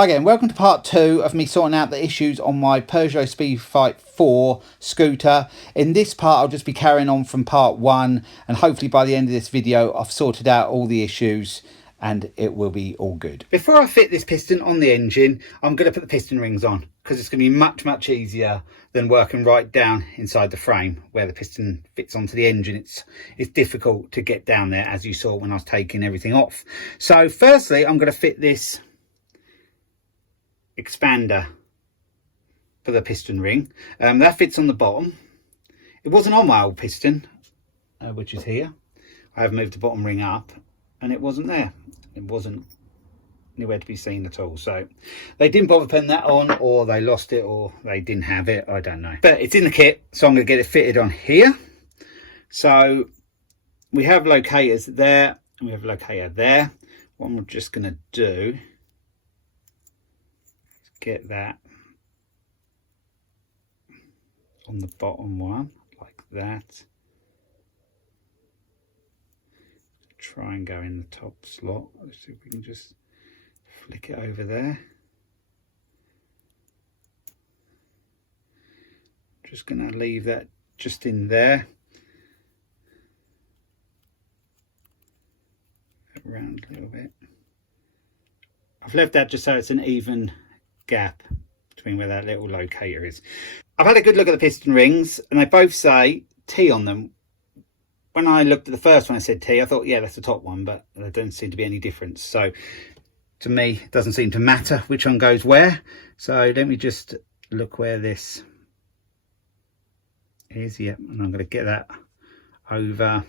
Hi again, welcome to part 2 of me sorting out the issues on my Peugeot Speedfight 4 scooter. In this part I'll just be carrying on from part 1, and hopefully by the end of this video I've sorted out all the issues and it will be all good. Before I fit this piston on the engine, I'm going to put the piston rings on because it's going to be much easier than working right down inside the frame where the piston fits onto the engine. It's difficult to get down there, as you saw when I was taking everything off. So firstly I'm going to fit this expander for the piston ring. That fits on the bottom. It wasn't on my old piston, which is here. I have moved the bottom ring up and it wasn't there. It wasn't anywhere to be seen at all. So they didn't bother putting that on, or they lost it, or they didn't have it, I don't know. But it's in the kit, so I'm going to get it fitted on here. So we have locators there and we have a locator there. What I'm just going to do, get that on the bottom one like that. Try and go in the top slot. Let's see if we can just flick it over there. Just going to leave that just in there. Around a little bit. I've left that just so it's an even gap between where that little locator is. I've had a good look at the piston rings and they both say T on them. When I looked at the first one I said T, I thought yeah that's the top one, but there doesn't seem to be any difference. So to me it doesn't seem to matter which one goes where. So let me just look where this is. Yep, and I'm going to get that over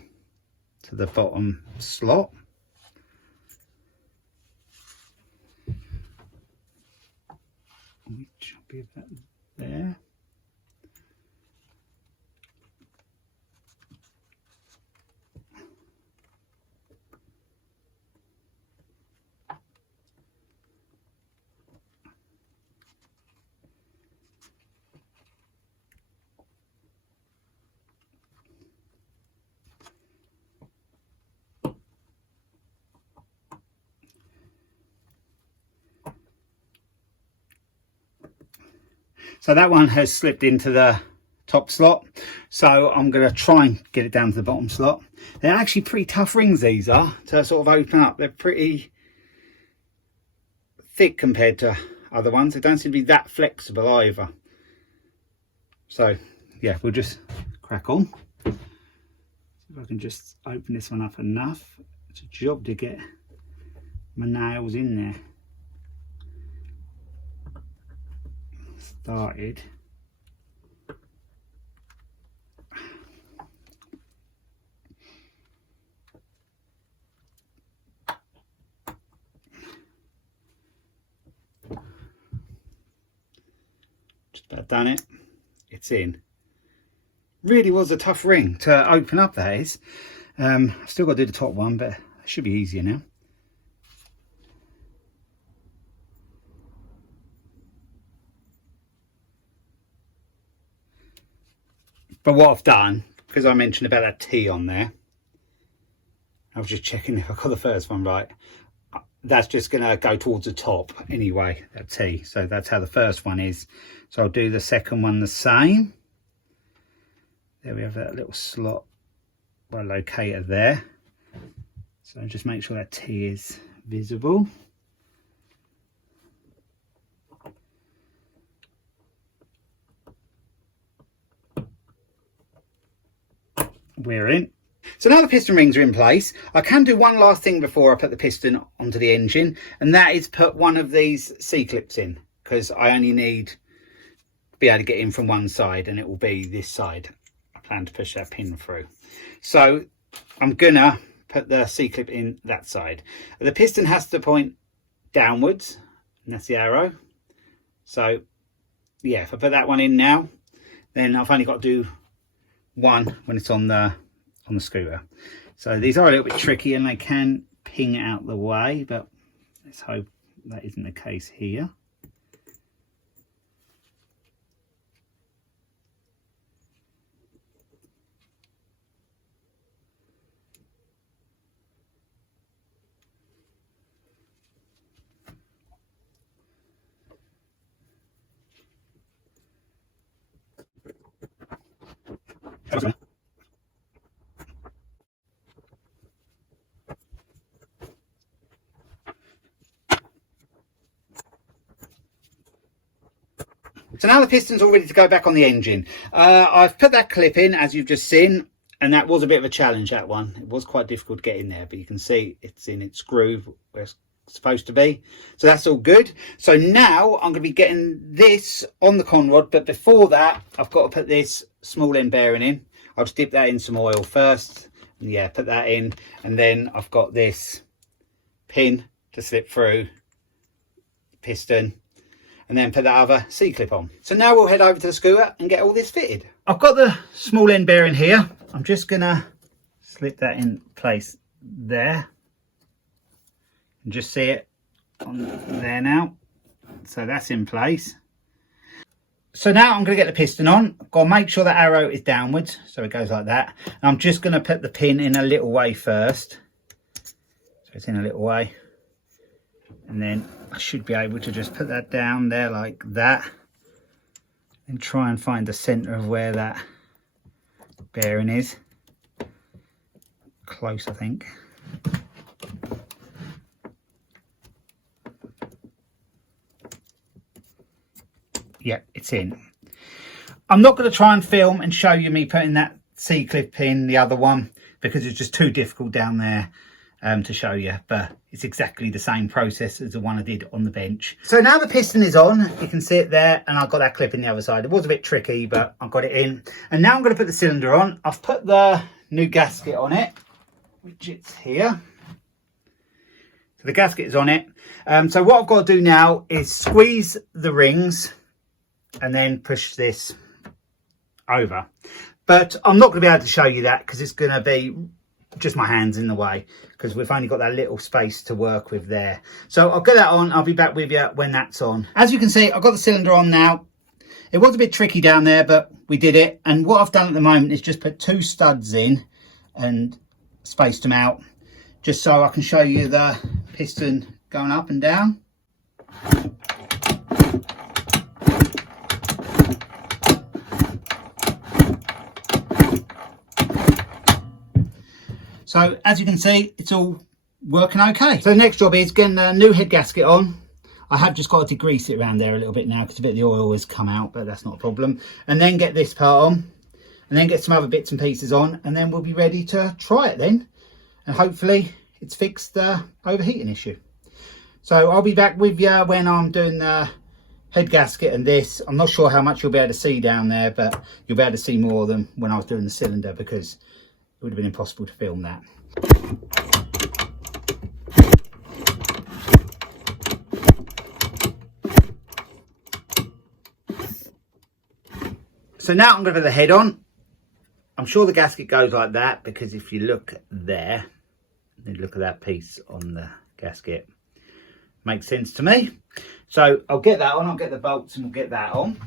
to the bottom slot. Which will be that there. So that one has slipped into the top slot. So I'm going to try and get it down to the bottom slot. They're actually pretty tough rings, these are, to sort of open up. They're pretty thick compared to other ones. They don't seem to be that flexible either. So yeah, we'll just crack on. See if I can just open this one up enough. It's a job to get my nails in there. Started. Just about done it. It's in. Really was a tough ring to open up, that is. I've still got to do the top one, but it should be easier now. But what I've done, because I mentioned about that T on there, I was just checking if I got the first one right. That's just going to go towards the top anyway, that T. So that's how the first one is. So I'll do the second one the same. There we have that little slot, well, locator there. So just make sure that T is visible. We're in. So now the piston rings are in place, I can do one last thing before I put the piston onto the engine, and that is put one of these C-clips in, because I only need to be able to get in from one side, and it will be this side. I plan to push that pin through. So I'm gonna put the C-clip in that side. The piston has to point downwards, and that's the arrow. So yeah, if I put that one in now, then I've only got to do one when it's on the scooter. So these are a little bit tricky and they can ping out the way, but let's hope that isn't the case here. So now the piston's all ready to go back on the engine. I've put that clip in, as you've just seen, and that was a bit of a challenge, that one. It was quite difficult to get in there, but you can see it's in its groove where it's supposed to be. So that's all good. So now I'm going to be getting this on the conrod, but before that, I've got to put this small end bearing in. I'll just dip that in some oil first. And yeah, put that in. And then I've got this pin to slip through the piston, and then put that other C-clip on. So now we'll head over to the scooter and get all this fitted. I've got the small end bearing here. I'm just gonna slip that in place there. And just see it on there now. So that's in place. So now I'm gonna get the piston on. I've got to make sure the arrow is downwards, so it goes like that. And I'm just gonna put the pin in a little way first. So it's in a little way. And then I should be able to just put that down there like that and try and find the center of where that bearing is. Close, I think. Yeah, it's in. I'm not going to try and film and show you me putting that C-clip in the other one because it's just too difficult down there to show you, but it's exactly the same process as the one I did on the bench. So now the piston is on, you can see it there, and I've got that clip in the other side. It was a bit tricky, but I've got it in. And now I'm going to put the cylinder on. I've put the new gasket on it, which it's here. So the gasket is on it. So what I've got to do now is squeeze the rings and then push this over. But I'm not going to be able to show you that because it's going to be just my hands in the way, because we've only got that little space to work with there. So I'll get that on. I'll be back with you when that's on. As you can see, I've got the cylinder on now. It was a bit tricky down there, but we did it. And what I've done at the moment is just put 2 studs in and spaced them out, just so I can show you the piston going up and down. So as you can see, it's all working okay. So the next job is getting a new head gasket on. I have just got to degrease it around there a little bit now because a bit of the oil has come out, but that's not a problem. And then get this part on, and then get some other bits and pieces on, and then we'll be ready to try it then. And hopefully it's fixed the overheating issue. So I'll be back with you when I'm doing the head gasket and this. I'm not sure how much you'll be able to see down there, but you'll be able to see more than when I was doing the cylinder, because it would have been impossible to film that. So now I'm going to put the head on. I'm sure the gasket goes like that, because if you look there, and look at that piece on the gasket, makes sense to me. So I'll get that on, I'll get the bolts and we'll get that on.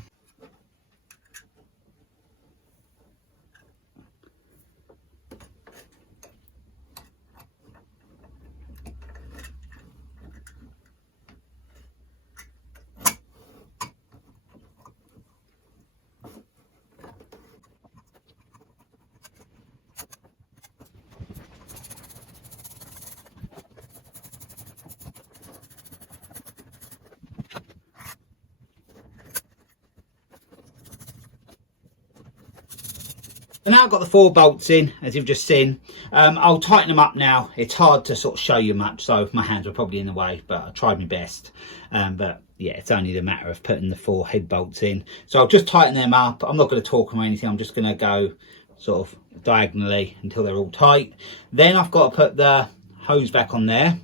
So now I've got the 4 bolts in, as you've just seen. I'll tighten them up now. It's hard to sort of show you much, so my hands were probably in the way, but I tried my best. But yeah, it's only the matter of putting the 4 head bolts in. So I'll just tighten them up. I'm not going to torque them or anything. I'm just going to go sort of diagonally until they're all tight. Then I've got to put the hose back on there.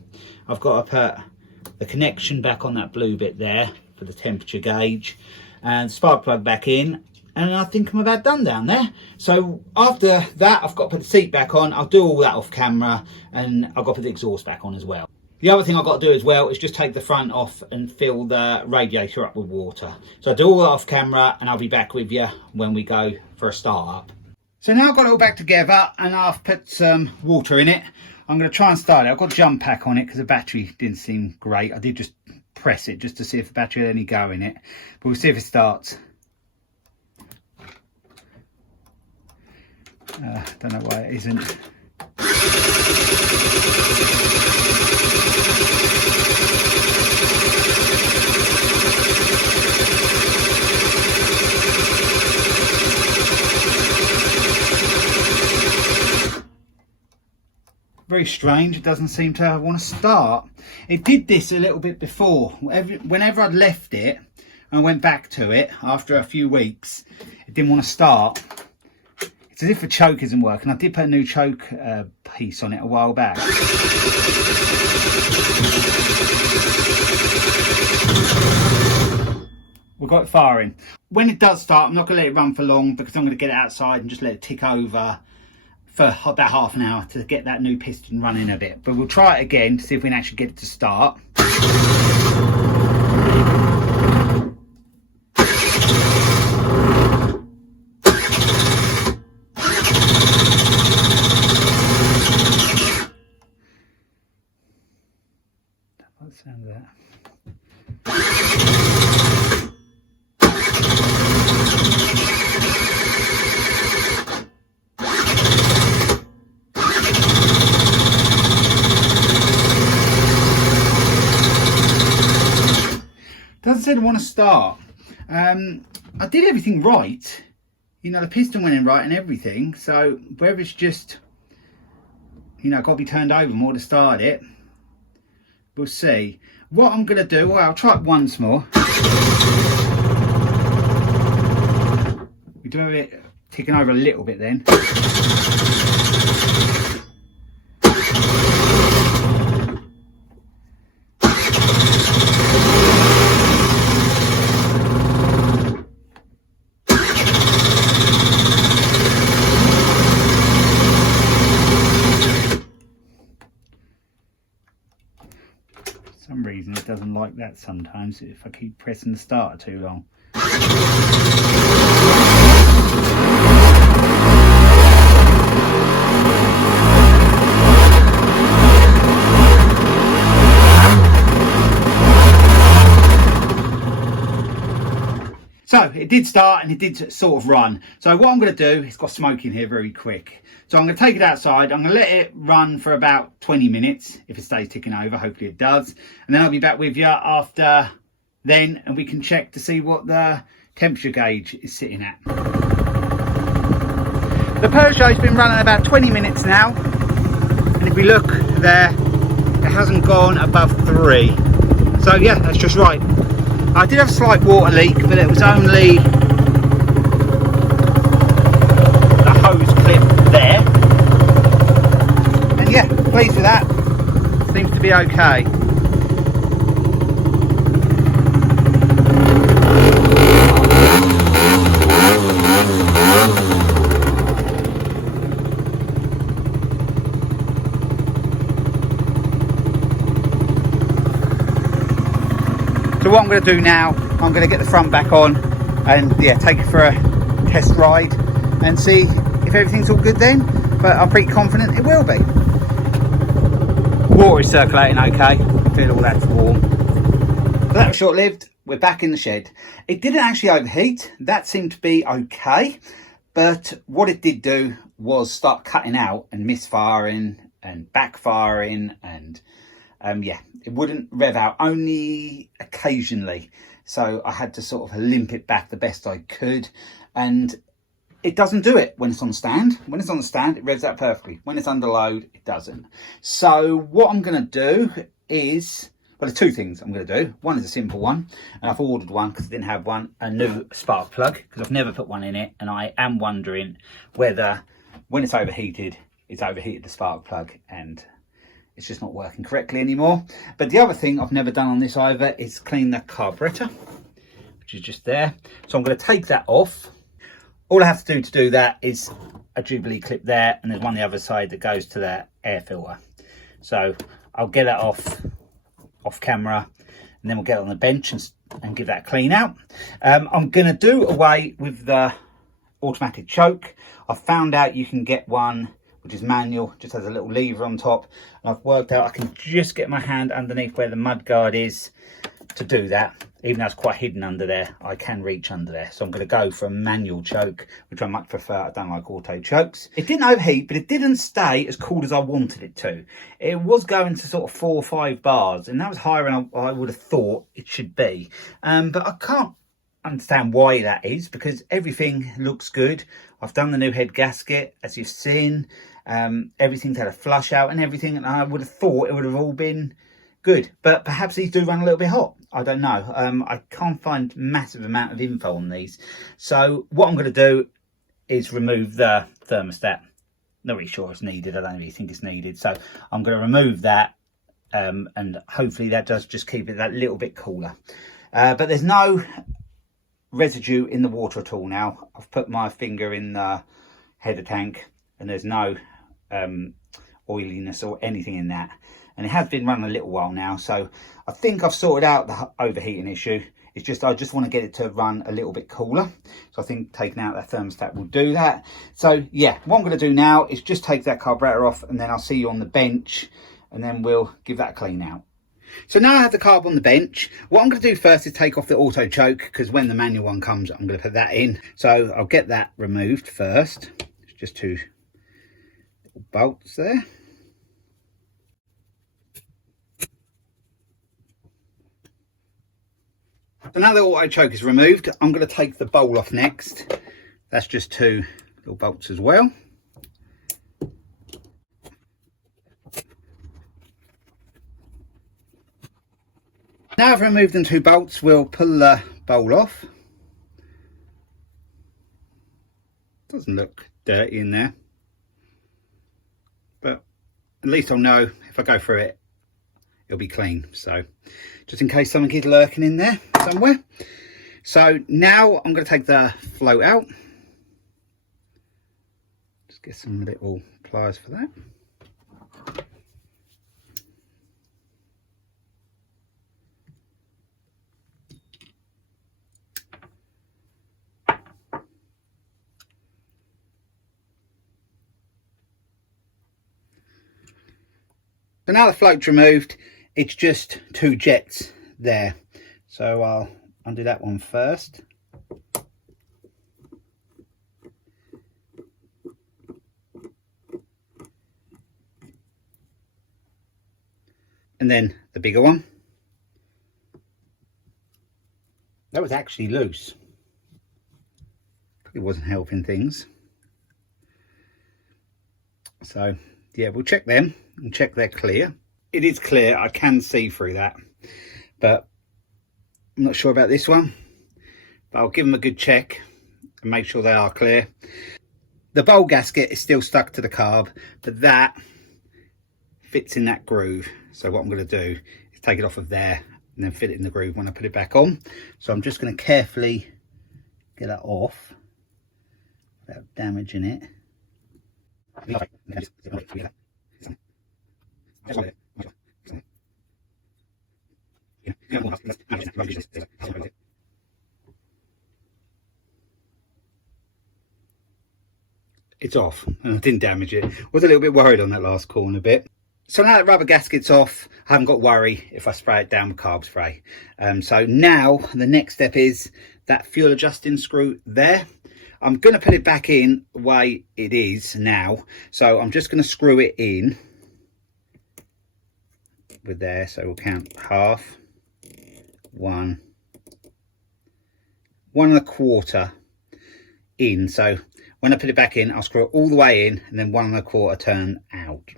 I've got to put the connection back on that blue bit there for the temperature gauge, and spark plug back in. And I think I'm about done down there. So after that, I've got to put the seat back on. I'll do all that off camera, and I've got to put the exhaust back on as well. The other thing I've got to do as well is just take the front off and fill the radiator up with water. So I'll do all that off camera, and I'll be back with you when we go for a start up. So now I've got it all back together, and I've put some water in it. I'm going to try and start it. I've got a jump pack on it because the battery didn't seem great. I did just press it just to see if the battery had any go in it. But we'll see if it starts. Don't know why it isn't. Very strange, it doesn't seem to want to start. It did this a little bit before. Whenever I'd left it and I went back to it after a few weeks, it didn't want to start. It's as if the choke isn't working. I did put a new choke piece on it a while back. We've got it firing. When it does start, I'm not going to let it run for long because I'm going to get it outside and just let it tick over for about half an hour to get that new piston running a bit. But we'll try it again to see if we can actually get it to start. What's the sound of that? Doesn't seem to want to start. I did everything right. You know, the piston went in right and everything. So whether it's just, you know, got to be turned over more to start it, we'll see. What I'm going to do, well, I'll try it once more. We do have it ticking over a little bit then. For some reason it doesn't like that sometimes if I keep pressing the starter too long. So it did start and it did sort of run. So what I'm going to do, it's got smoke in here very quick. So I'm going to take it outside. I'm going to let it run for about 20 minutes. If it stays ticking over, hopefully it does. And then I'll be back with you after then and we can check to see what the temperature gauge is sitting at. The Peugeot's been running about 20 minutes now. And if we look there, it hasn't gone above 3. So yeah, that's just right. I did have a slight water leak, but it was only the hose clip there. And yeah, pleased with that. Seems to be okay. So what I'm going to do now, I'm going to get the front back on and yeah, take it for a test ride and see if everything's all good then, but I'm pretty confident it will be. Water is circulating okay, feel all that's warm. But that was short-lived, we're back in the shed. It didn't actually overheat, that seemed to be okay, but what it did do was start cutting out and misfiring and backfiring and yeah, it wouldn't rev out, only occasionally. So I had to sort of limp it back the best I could. And it doesn't do it when it's on stand. When it's on the stand, it revs out perfectly. When it's under load, it doesn't. So what I'm going to do is, well, there's two things I'm going to do. One is a simple one, and I've ordered one because I didn't have one, a new spark plug, because I've never put one in it. And I am wondering whether, when it's overheated the spark plug and it's just not working correctly anymore. But the other thing I've never done on this either is clean the carburetor, which is just there. So I'm going to take that off. All I have to do that is a Jubilee clip there, and there's one on the other side that goes to the air filter. So I'll get that off camera, and then we'll get it on the bench and give that a clean out. I'm going to do away with the automatic choke. I found out you can get one which is manual, just has a little lever on top, and I've worked out I can just get my hand underneath where the mud guard is, to do that, even though it's quite hidden under there, I can reach under there. So I'm going to go for a manual choke, which I much prefer. I don't like auto chokes. It didn't overheat, but it didn't stay as cool as I wanted it to. It was going to sort of 4 or 5 bars, and that was higher than I would have thought it should be. But I can't understand why that is, because everything looks good. I've done the new head gasket, as you've seen. Everything's had a flush out and everything, and I would have thought it would have all been good, but perhaps these do run a little bit hot. I don't know. I can't find massive amount of info on these. So what I'm going to do is remove the thermostat. Not really sure it's needed. I don't really think it's needed. So I'm going to remove that, and hopefully that does just keep it that little bit cooler. But there's no residue in the water at all now. I've put my finger in the header tank, and there's no oiliness or anything in that. And it has been running a little while now, so I think I've sorted out the overheating issue. It's just I just want to get it to run a little bit cooler, so I think taking out that thermostat will do that. So yeah, what I'm going to do now is just take that carburetor off, and then I'll see you on the bench, and then we'll give that a clean out. So now I have the carb on the bench. What I'm going to do first is take off the auto choke, because when the manual one comes, I'm going to put that in. So I'll get that removed first. It's just 2 little bolts there. So now the auto choke is removed, I'm going to take the bowl off next. That's just 2 little bolts as well. Now I've removed them 2 bolts, we'll pull the bowl off. Doesn't look dirty in there, but at least I'll know if I go through it, it'll be clean. So just in case something is lurking in there somewhere. So now I'm going to take the float out. Just get some little pliers for that. So now the float's removed, it's just 2 jets there. So I'll undo that one first. And then the bigger one. That was actually loose. It wasn't helping things. So yeah, we'll check them and check they're clear. It is clear, I can see through that, but I'm not sure about this one. But I'll give them a good check and make sure they are clear. The bowl gasket is still stuck to the carb, but that fits in that groove. So what I'm going to do is take it off of there and then fit it in the groove when I put it back on. So I'm just going to carefully get that off without damaging it. It's off and I didn't damage it. Was a little bit worried on that last corner bit. So now that rubber gasket's off, I haven't got to worry if I spray it down with carb spray. So now the next step is that fuel adjusting screw there. I'm going to put it back in the way it is now. So I'm just going to screw it in with there. So we'll count half, 1, 1 1/4 in. So when I put it back in, I'll screw it all the way in and then 1 1/4 turn out.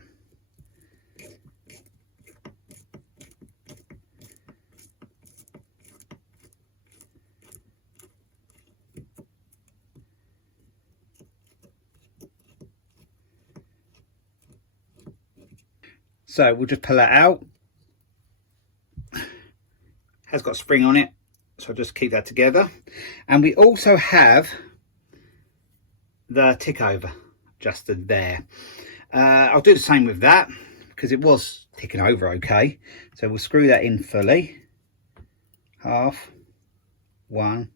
So we'll just pull that out. Has got a spring on it, so I'll just keep that together. And we also have the tick over adjusted there. I'll do the same with that because it was ticking over okay. So we'll screw that in fully. Half, 1,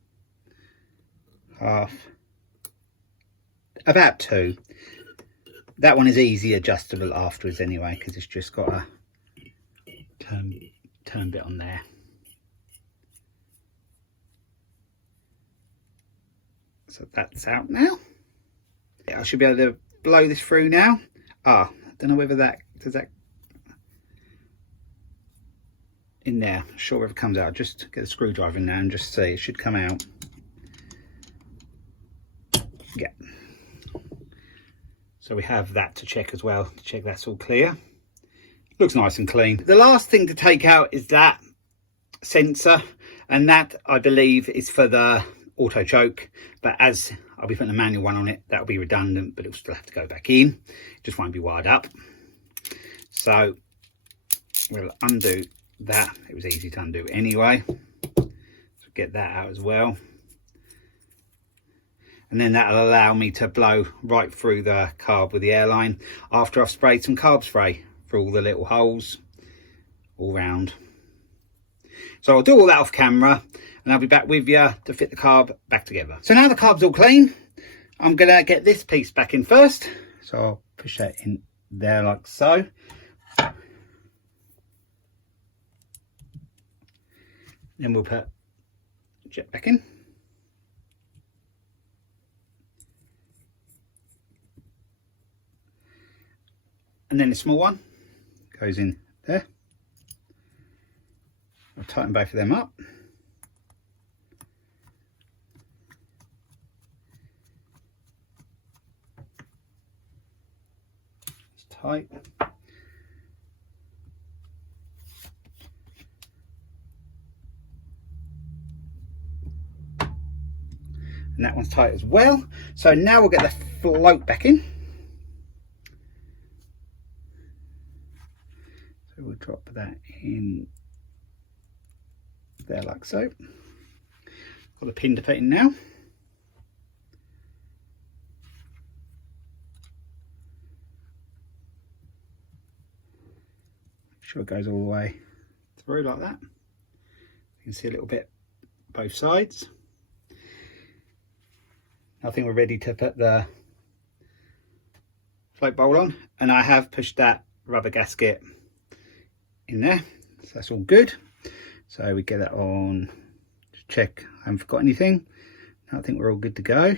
half, about 2. That one is easy adjustable afterwards anyway, because it's just got a turn bit on there. So that's out now. I should be able to blow this through now. I don't know whether that, does that in there, I'm sure whether it comes out. I'll just get a screwdriver in there and just see, it should come out. Yeah. So we have that to check as well, to check that's all clear. Looks nice and clean. The last thing to take out is that sensor, and that I believe is for the auto choke, but as I'll be putting a manual one on it, that'll be redundant, but it'll still have to go back in. It just won't be wired up. So we'll undo that. It was easy to undo anyway. So get that out as well. And then that'll allow me to blow right through the carb with the airline after I've sprayed some carb spray through all the little holes all round. So I'll do all that off camera and I'll be back with you to fit the carb back together. So now the carb's all clean, I'm gonna get this piece back in first. So I'll push that in there like so. Then we'll put the jet back in. And then the small one goes in there. I'll tighten both of them up. It's tight. And that one's tight as well. So now we'll get the float back in. So we'll drop that in there like so. Got the pin to put in now. Make sure it goes all the way through like that. You can see a little bit both sides. I think we're ready to put the float bowl on, and I have pushed that rubber gasket in there, so that's all good. So we get that on, just check I haven't forgot anything. I think we're all good to go.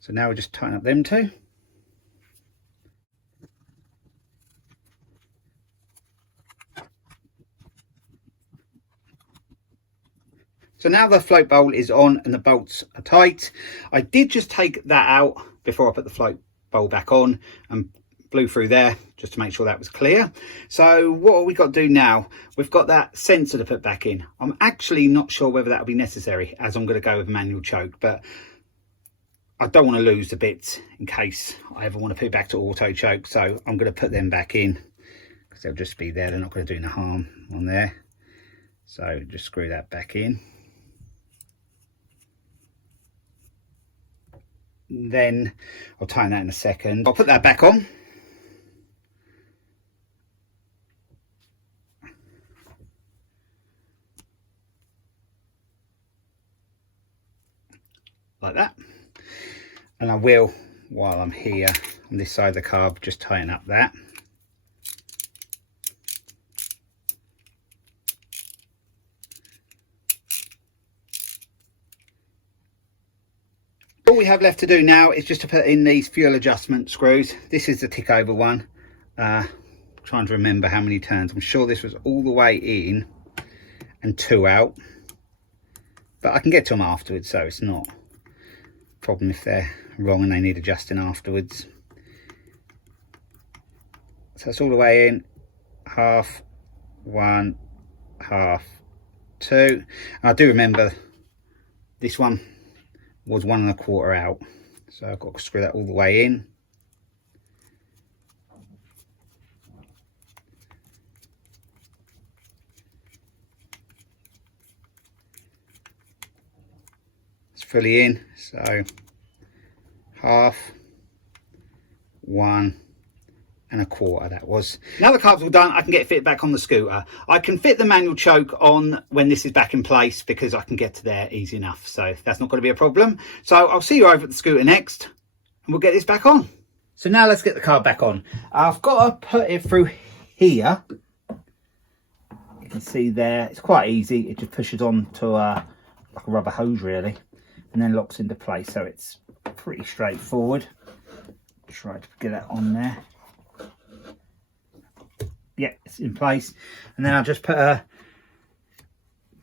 So now we'll just tighten up them two. So now the float bowl is on and the bolts are tight. I did just take that out before I put the float bowl back on and blew through there just to make sure that was clear. So what have we got to do now? We've got that sensor to put back in. I'm actually not sure whether that'll be necessary, as I'm going to go with manual choke, but I don't want to lose the bits in case I ever want to put it back to auto choke. So I'm going to put them back in because they'll just be there. They're not going to do no harm on there. So just screw that back in. Then I'll tighten that in a second. I'll put that back on. Like that. And I will, while I'm here on this side of the carb, just tighten up that. All we have left to do now is just to put in these fuel adjustment screws. This is the tick over one. Trying to remember how many turns. I'm sure this was all the way in and 2 out. But I can get to them afterwards, so it's not a problem if they're wrong and they need adjusting afterwards. So that's all the way in. Half, 1, half, 2. And I do remember this one was 1 1/4 out, so I've got to screw that all the way in. It's fully in, so half, 1 1/4 that was. Now the carb's all done, I can get it fitted back on the scooter. I can fit the manual choke on when this is back in place because I can get to there easy enough, so that's not going to be a problem. So I'll see you over at the scooter next and we'll get this back on. So now let's get the carb back on. I've got to put it through here. You can see there, it's quite easy. It just pushes on to like a rubber hose really. and then locks into place, so it's pretty straightforward. Try to get that on there. Yeah, it's in place, and then I'll just put a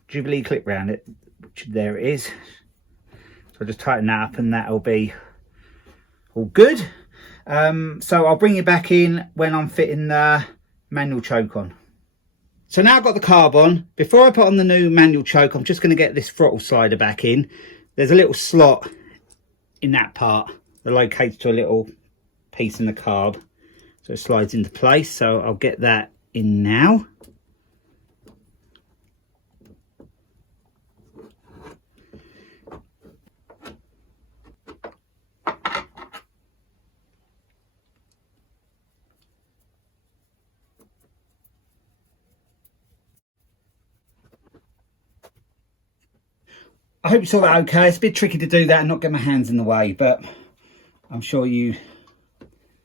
Jubilee clip around it, which there it is. So I'll just tighten that up and that'll be all good. So I'll bring you back in when I'm fitting the manual choke on. So now I've got the carb on. Before I put on the new manual choke, I'm just going to get this throttle slider back in. There's a little slot in that part that locates to a little piece in the carb, so it slides into place. So I'll get that in now. I hope you saw that okay. It's a bit tricky to do that and not get my hands in the way, but I'm sure you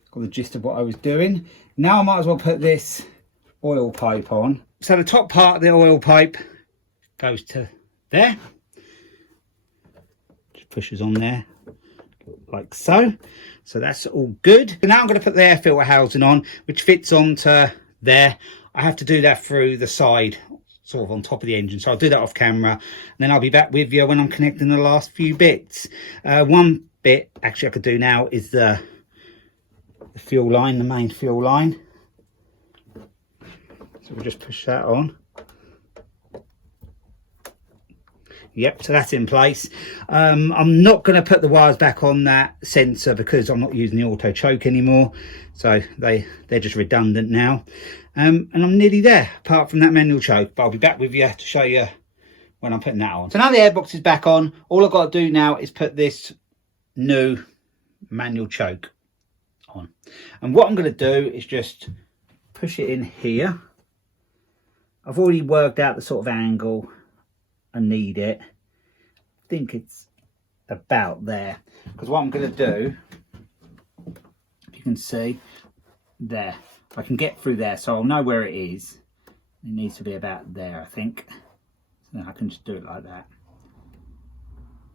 got the gist of what I was doing. Now I might as well put this oil pipe on. So the top part of the oil pipe goes to there. Just pushes on there like so. So that's all good. So now I'm going to put the air filter housing on, which fits onto there. I have to do that through the side, sort of on top of the engine, so I'll do that off camera, and then I'll be back with you when I'm connecting the last few bits. One bit actually I could do now is the fuel line, the main fuel line. So we'll just push that on. Yep, so that's in place. I'm not going to put the wires back on that sensor because I'm not using the auto choke anymore, so they're just redundant now. And I'm nearly there, apart from that manual choke, but I'll be back with you to show you when I'm putting that on. So now the airbox is back on, all I've got to do now is put this new manual choke on. And what I'm going to do is just push it in here. I've already worked out the sort of angle I need it. I think it's about there, because what I'm going to do, if you can see there, I can get through there, so I'll know where it is. It needs to be about there, I think. So I can just do it like that.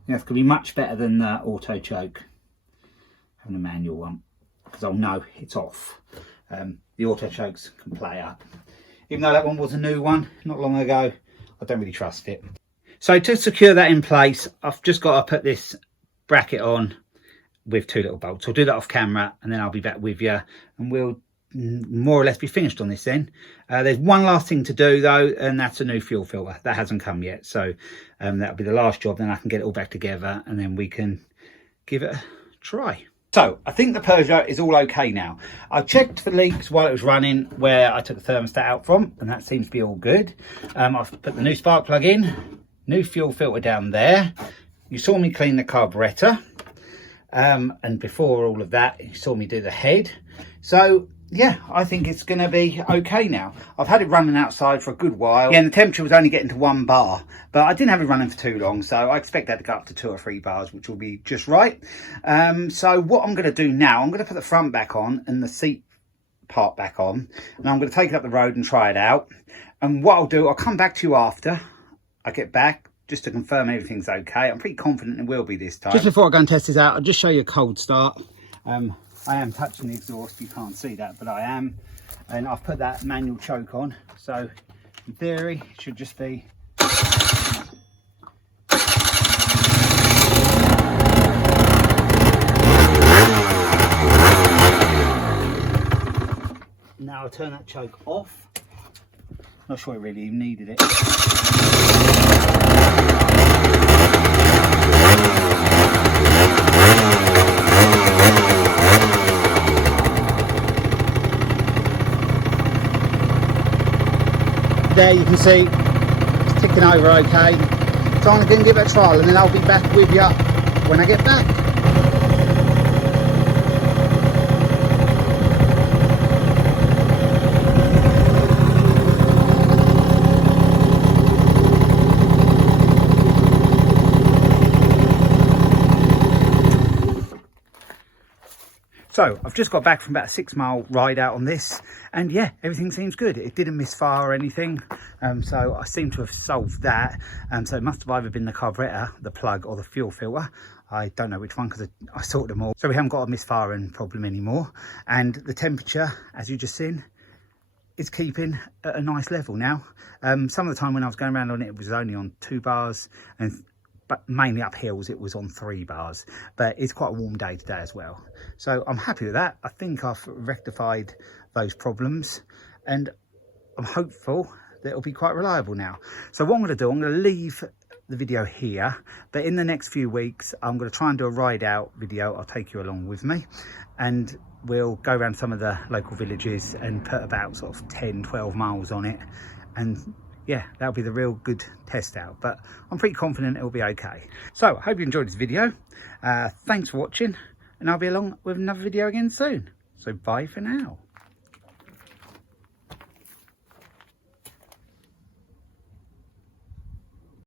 That's going to be much better than the auto choke, having a manual one, because I'll know it's off. The auto chokes can play up. Even though that one was a new one not long ago, I don't really trust it. So to secure that in place, I've just got to put this bracket on with two little bolts. I'll do that off camera, and then I'll be back with you, and we'll more or less be finished on this then. There's one last thing to do though, and that's a new fuel filter. That hasn't come yet, so that'll be the last job. Then I can get it all back together, and then we can give it a try. So I think the Peugeot is all okay now. I checked for leaks while it was running where I took the thermostat out from, and that seems to be all good. I've put the new spark plug in, new fuel filter down there. You saw me clean the carburetor, and before all of that you saw me do the head. So yeah, I think it's going to be okay now. I've had it running outside for a good while. Yeah, and the temperature was only getting to 1 bar, but I didn't have it running for too long, so I expect that to go up to 2 or 3 bars, which will be just right. So what I'm going to do now, I'm going to put the front back on and the seat part back on, and I'm going to take it up the road and try it out. And what I'll do, I'll come back to you after I get back, just to confirm everything's okay. I'm pretty confident it will be this time. Just before I go and test this out, I'll just show you a cold start. I am touching the exhaust, you can't see that, but I am. And I've put that manual choke on, so in theory it should just be now. I'll turn that choke off. Not sure I really even needed it. There you can see it's ticking over okay. So I'm going to give it a trial, and then I'll be back with you when I get back. So I've just got back from about a 6-mile ride out on this, and yeah, everything seems good. It didn't misfire or anything, so I seem to have solved that. So it must have either been the carburetor, the plug, or the fuel filter. I don't know which one because I sorted them all. So we haven't got a misfiring problem anymore, and the temperature, as you just seen, is keeping at a nice level now. Some of the time when I was going around on it, it was only on 2 bars, but mainly up hills it was on 3 bars. But it's quite a warm day today as well, so I'm happy with that. I think I've rectified those problems, and I'm hopeful that it'll be quite reliable now. So what I'm going to do, I'm going to leave the video here, but in the next few weeks I'm going to try and do a ride out video. I'll take you along with me, and we'll go around some of the local villages and put about sort of 10-12 miles on it, and yeah, that'll be the real good test out. But I'm pretty confident it'll be okay. So I hope you enjoyed this video. Thanks for watching, and I'll be along with another video again soon. So bye for now.